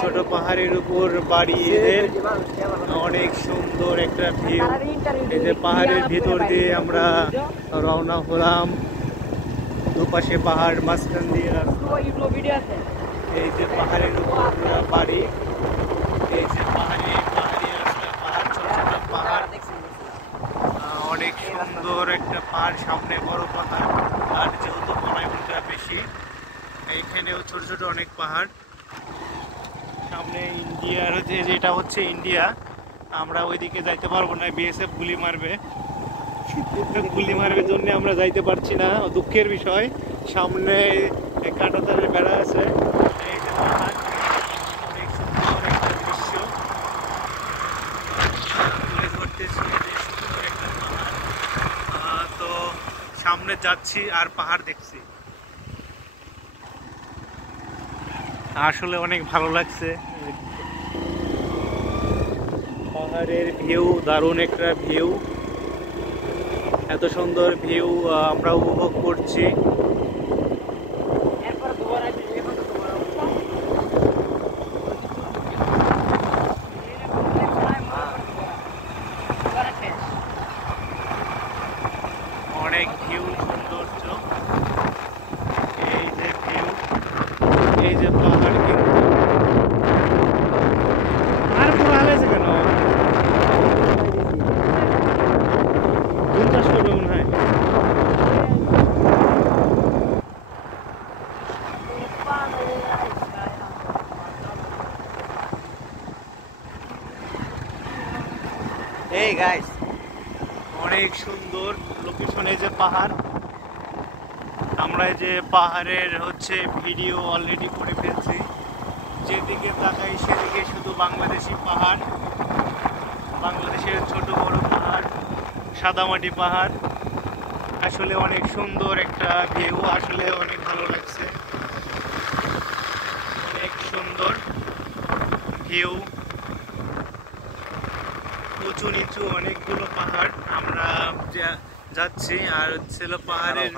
ছোট পাহাড়ের উপর বাড়ি এদের অনেক সুন্দর একটা ভিউ। এই যে পাহাড়ের ভিতর দিয়ে আমরা রওনা হলাম, দুপাশে পাহাড়, মাঝখান দিয়ে এই যে পাহাড়ের উপর বাড়ি, এই যে পাহাড়ি রাস্তা, পাহাড়, ছোট ছোট পাহাড়, অনেক সুন্দর একটা পাহাড়, সামনে বড় পাহাড়। আর যেহেতু বনায়নটা বেশি, এইখানেও ছোট ছোট অনেক পাহাড়। সামনে ইন্ডিয়ার যেটা হচ্ছে ইন্ডিয়া, আমরা ওইদিকে যাইতে পারবো না, বিএসএফ গুলি মারবে জন্য আমরা যাইতে পারছি না, দুঃখের বিষয়। সামনে কাঁটাতারের বেড়া আছে, এই যে পাহাড়, অনেক সুন্দর একটা দৃশ্য তুলে ধরতেছি, সুন্দর একটা পাহাড়। তো সামনে যাচ্ছি আর পাহাড় দেখছি, আসলে অনেক ভালো লাগছে। পাহাড়ের ভিউ দারুণ একটা ভিউ, এত সুন্দর ভিউ আমরা উপভোগ করছি। অনেক ভিউ, সৌন্দর্য, এই যে ভিউ, এই যে পাহাড়। কিন্তু আর পুরো হালাইছে কেন? 50 করবে মনে হয়। এই গাইস, অনেক সুন্দর লোকেশন, এই যে পাহাড়। আমরা যে পাহাড়ের হচ্ছে ভিডিও অলরেডি করে ফেলছি, যেদিকে তাকাই সেদিকে শুধু বাংলাদেশি পাহাড়, বাংলাদেশের ছোট বড় পাহাড়, সাদামাটি পাহাড়। আসলে অনেক সুন্দর একটা ভিউ, আসলে অনেক ভালো লাগছে, অনেক সুন্দর ভিউ, উঁচু নিচু অনেকগুলো পাহাড় আমরা যাচ্ছি। আর ছিল পাহাড়ের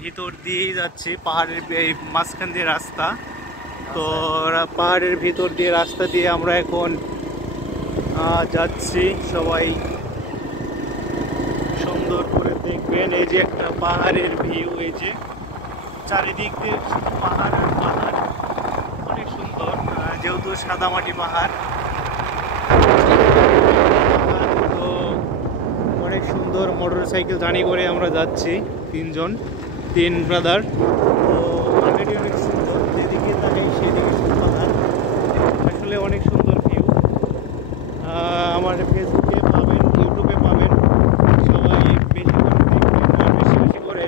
ভিতর দিয়েই যাচ্ছি, পাহাড়ের মাঝখান দিয়ে রাস্তা। তো পাহাড়ের ভিতর দিয়ে রাস্তা দিয়ে আমরা এখন যাচ্ছি। সবাই সুন্দর করে দেখবেন, এই যে একটা পাহাড়ের ভিউ, এই যে চারিদিক দিয়ে শুধু পাহাড় আর পাহাড়, অনেক সুন্দর। যেহেতু সাদামাটি পাহাড়, তো অনেক সুন্দর। মোটর সাইকেল জার্নি করে আমরা যাচ্ছি, তিন ব্রাদার। তো অলরেডি অনেক সুন্দর, যেদিকে তাকাই সেদিকে শুধু পাহাড়, আসলে অনেক সুন্দর ভিউ। আমার ফেসবুকে পাবেন, ইউটিউবে পাবেন, সবাই বেশি করে দেখবেন, বেশি বেশি করে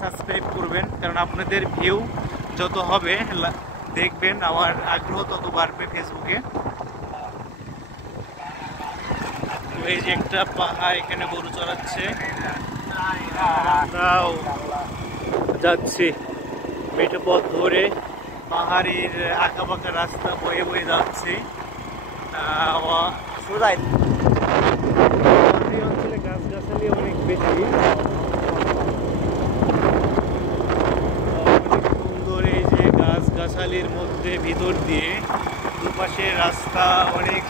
সাবস্ক্রাইব করবেন, কারণ আপনাদের ভিউ যত হবে দেখবেন, আমার আগ্রহ তত বাড়বে ফেসবুকে। এই যে একটা পাহাড়, এখানে গরু চড়াচ্ছে, আমরাও যাচ্ছি মেঠো পথ ধরে, পাহাড়ের আঁকা বাঁকা রাস্তা বয়ে বয়ে যাচ্ছি। অঞ্চলে গাছগাছালি অনেক বেশি, অনেক সুন্দর। এই যে গাছগাছালির মধ্যে ভিতর দিয়ে দুপাশে রাস্তা, অনেক